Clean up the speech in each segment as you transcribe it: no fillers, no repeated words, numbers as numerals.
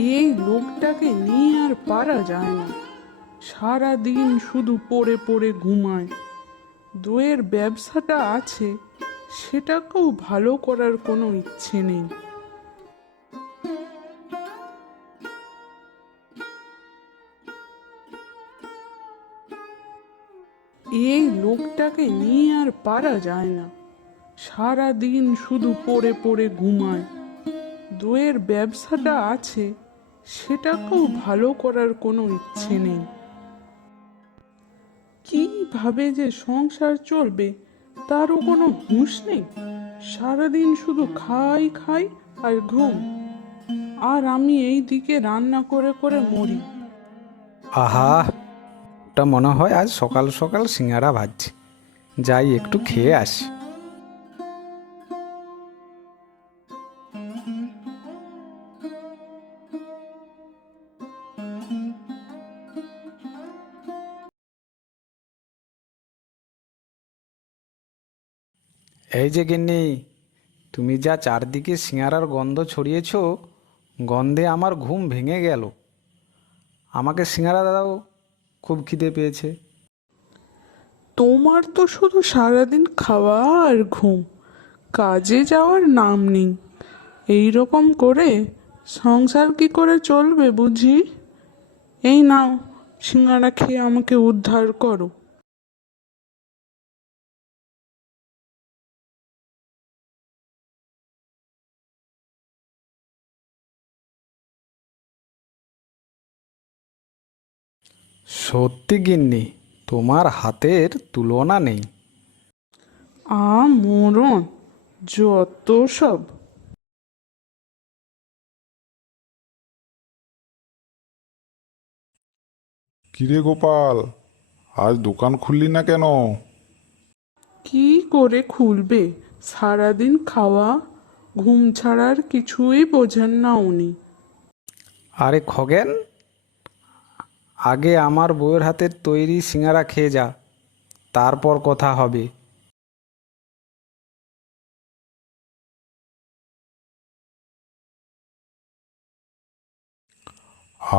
এই লোকটাকে নিয়ে আর পারা যায় না। সারা দিন শুধু পড়ে পড়ে ঘুমায়। দইয়ের ব্যবসাটা আছে, সেটাকেও ভালো করার কোনো ইচ্ছে নেই। এই লোকটাকে নিয়ে আর পারা যায় না। সারা দিন শুধু পড়ে পড়ে ঘুমায়। দইয়ের ব্যবসাটা আছে, সেটাকেও ভালো করার কোনো ইচ্ছে নেই। কিভাবে যে সংসার চলবে তারও কোনো হুঁশ নেই। সারাদিন শুধু খাই খাই আর ঘুম, আর আমি এই দিকে রান্না করে করে মরি। আহা, ওটা মনে হয় আজ সকাল সকাল সিঙ্গারা ভাজছে, যাই একটু খেয়ে আসি। এই যে গিন্নি, তুমি যা চারদিকে সিঙ্গারার গন্ধ ছড়িয়েছ, গন্ধে আমার ঘুম ভেঙে গেল। আমাকে সিঙ্গারা দাও, খুব খিদে পেয়েছে। তোমার তো শুধু সারাদিন খাওয়া আর ঘুম, কাজে যাওয়ার নাম নেই। এই রকম করে সংসার কি করে চলবে বুঝি? এই নাও, সিঙ্গারা খেয়ে আমাকে উদ্ধার করো। সত্যি গিন্নি, তোমার হাতের তুলনা নেই। মরণ, যত সব। কিরে গোপাল, আজ দোকান খুললি না কেন? কি করে খুলবে? সারাদিন খাওয়া ঘুম ছাড়ার কিছুই বোঝেন না উনি। আরে খগেন, আগে আমার বউয়ের হাতের তৈরি সিঙ্গারা খেয়ে যা, তারপর কথা হবে।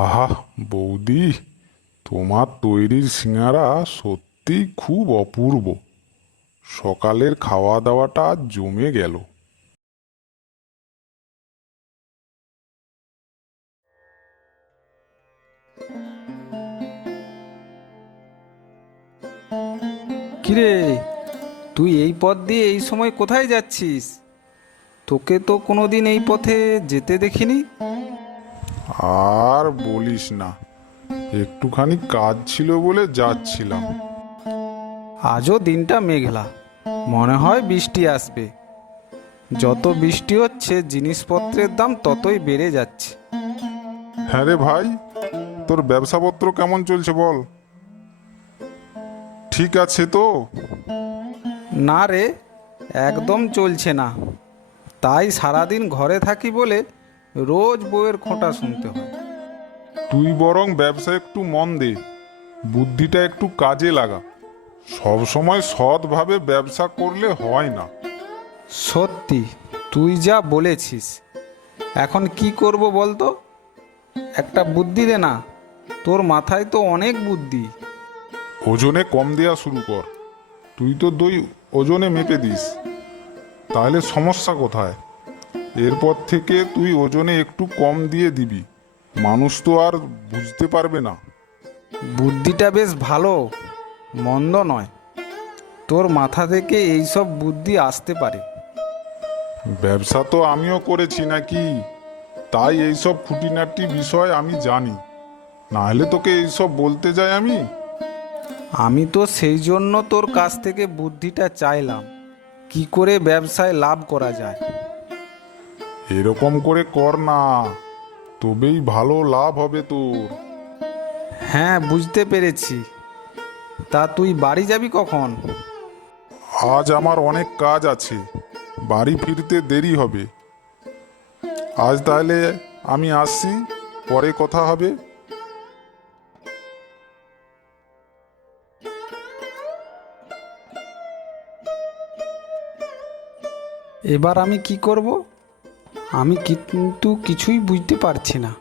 আহা বৌদি, তোমার তৈরির সিঙাড়া সত্যি খুব অপূর্ব। সকালের খাওয়া দাওয়াটা আজ জমে গেল। কিরে, তুই এই পথ দিয়ে এই সময় কোথায় যাচ্ছিস? তোকে তো কোনোদিন এই পথে যেতে দেখিনি। আর বলিস না, একটুখানি কাজ ছিল বলে যাচ্ছিলাম। আজও দিনটা মেঘলা, মনে হয় বৃষ্টি আসবে। যত বৃষ্টি হচ্ছে জিনিসপত্রের দাম ততই বেড়ে যাচ্ছে। হ্যাঁ রে ভাই, তোর ব্যবসাপত্র কেমন চলছে বল? ঠিক আছে তো? না রে, একদম চলছে না। তাই সারাদিন ঘরে থাকি বলে রোজ বউয়ের খোঁটা শুনতে হয়। তুই বরং ব্যবসা একটু মন দে, বুদ্ধিটা একটু কাজে লাগা। সব সময় সৎভাবে ব্যবসা করলে হয় না। সত্যি, তুই যা বলেছিস। এখন কি করব বলতো? একটা বুদ্ধি দে না, তোর মাথায় তো অনেক বুদ্ধি। ওজনে কম দেয়া শুরু কর। তুই তো দই ওজনে মেপে দিস, তাহলে সমস্যা কোথায়? এরপর থেকে তুই ওজনে একটু কম দিয়ে দিবি, মানুষ তো আর বুঝতে পারবে না। বুদ্ধিটা বেশ ভালো, মন্দ নয়। তোর মাথা থেকে এইসব বুদ্ধি আসতে পারে। ব্যবসা তো আমিও করেছি নাকি, তাই এইসব খুঁটিনাটি বিষয় আমি জানি। না হলে তোকে এইসব বলতে যাই আমি? আমি তো সেই জন্য তোর কাছ থেকে বুদ্ধিটা চাইলাম, কি করে ব্যবসায় লাভ করা যায়। এরকম করে কর না, তবেই ভালো লাভ হবে তোর। হ্যাঁ, বুঝতে পেরেছি। তা তুই বাড়ি যাবি কখন? আজ আমার অনেক কাজ আছে, বাড়ি ফিরতে দেরি হবে। আজ তাহলে আমি আসছি, পরে কথা হবে। এবার আমি কি করব? আমি কিন্তু কিছুই বুঝতে পারছি না।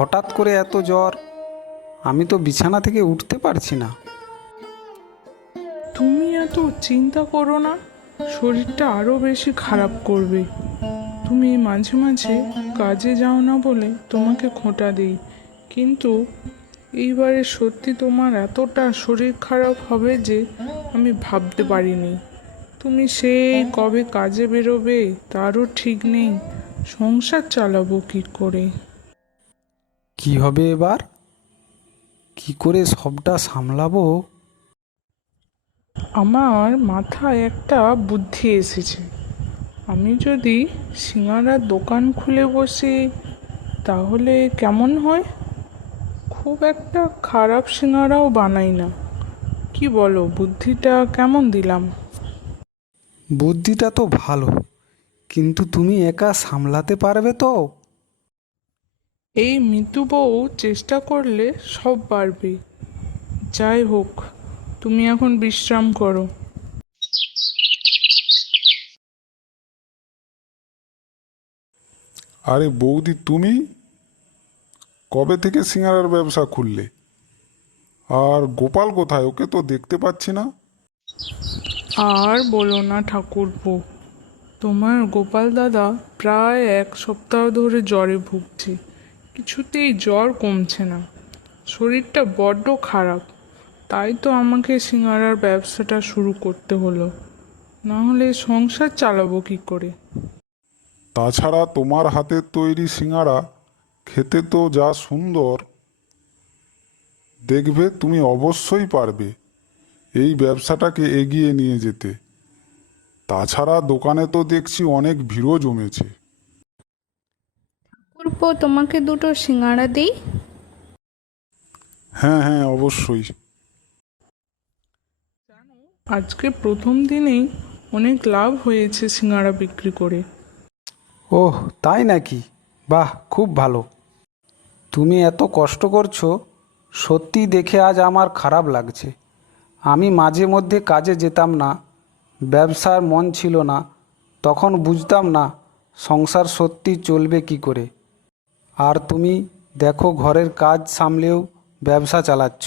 হঠাৎ করে এত জ্বর, আমি তো বিছানা থেকে উঠতে পারছি না। তুমি এত চিন্তা করো না, শরীরটা আরো বেশি খারাপ করবে। তুমি মাঝে মাঝে কাজে যাও না বলে তোমাকে খোঁটা দিই, কিন্তু এইবারে সত্যি তোমার এতটা শরীর খারাপ হবে যে আমি ভাবতে পারিনি। তুমি সেই কবে কাজে বেরোবে তারও ঠিক নেই, সংসার চালাবো কি করে? কি হবে এবার? কি করে সবটা সামলাবো? আমার মাথায় একটা বুদ্ধি এসেছে। আমি যদি সিঙাড়ার দোকান খুলে বসি তাহলে কেমন হয়? খুব একটা খারাপ সিঙাড়াও বানাই না। কি বলো, বুদ্ধিটা কেমন দিলাম? বুদ্ধিটা তো ভালো, কিন্তু তুমি একা সামলাতে পারবে তো? এই মৃত্যু বউ চেষ্টা করলে সব পারবে। যাই হোক, তুমি এখন বিশ্রাম করো। আরে বৌদি, তুমি কবে থেকে সিঙ্গারার ব্যবসা খুললে? আর গোপাল কোথায়? ওকে তো দেখতে পাচ্ছি না। আর বলো না ঠাকুরপো, তোমার গোপাল দাদা প্রায় 1 সপ্তাহ ধরে জ্বরে ভুগছে। কিছুতেই জ্বর কমছে না, শরীরটা বড্ড খারাপ। তাই তো আমাকে সিঙাড়ার ব্যবসাটা শুরু করতে হলো, না হলে সংসার চালাবো কি করে? তাছাড়া তোমার হাতের তৈরি সিঙ্গারা খেতে তো যা সুন্দর, দেখবে তুমি অবশ্যই পারবে এই ব্যবসাটাকে এগিয়ে নিয়ে যেতে। তাছাড়া দোকানে তো দেখছি অনেক ভিড়ও জমেছে। ঠাকুরপো, তোমাকে দুটো সিঙাড়া দিই? হ্যাঁ হ্যাঁ, অবশ্যই। আজকে প্রথম দিনেই অনেক লাভ হয়েছে সিঙাড়া বিক্রি করে। ওহ, তাই নাকি? বাহ, খুব ভালো। তুমি এত কষ্ট করছো, সত্যি দেখে আজ আমার খারাপ লাগছে। আমি মাঝে মধ্যে কাজে যেতাম না, ব্যবসার মন ছিল না, তখন বুঝতাম না সংসার সত্যি চলবে কি করে। আর তুমি দেখো, ঘরের কাজ সামলেও ব্যবসা চালাচ্ছ।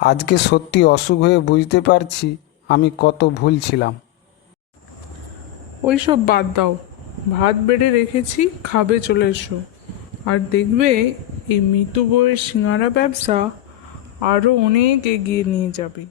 আজকে সত্যি অসুখ হয়ে বুঝতে পারছি আমি কত ভুল ছিলাম। ওইসব বাদ দাও, ভাত বেড়ে রেখেছি, খাবে, চলে এসো। আর দেখবে এই মৃত্যু বউয়ের সিঙাড়া ব্যবসা আরও অনেক এগিয়ে নিয়ে যাবে।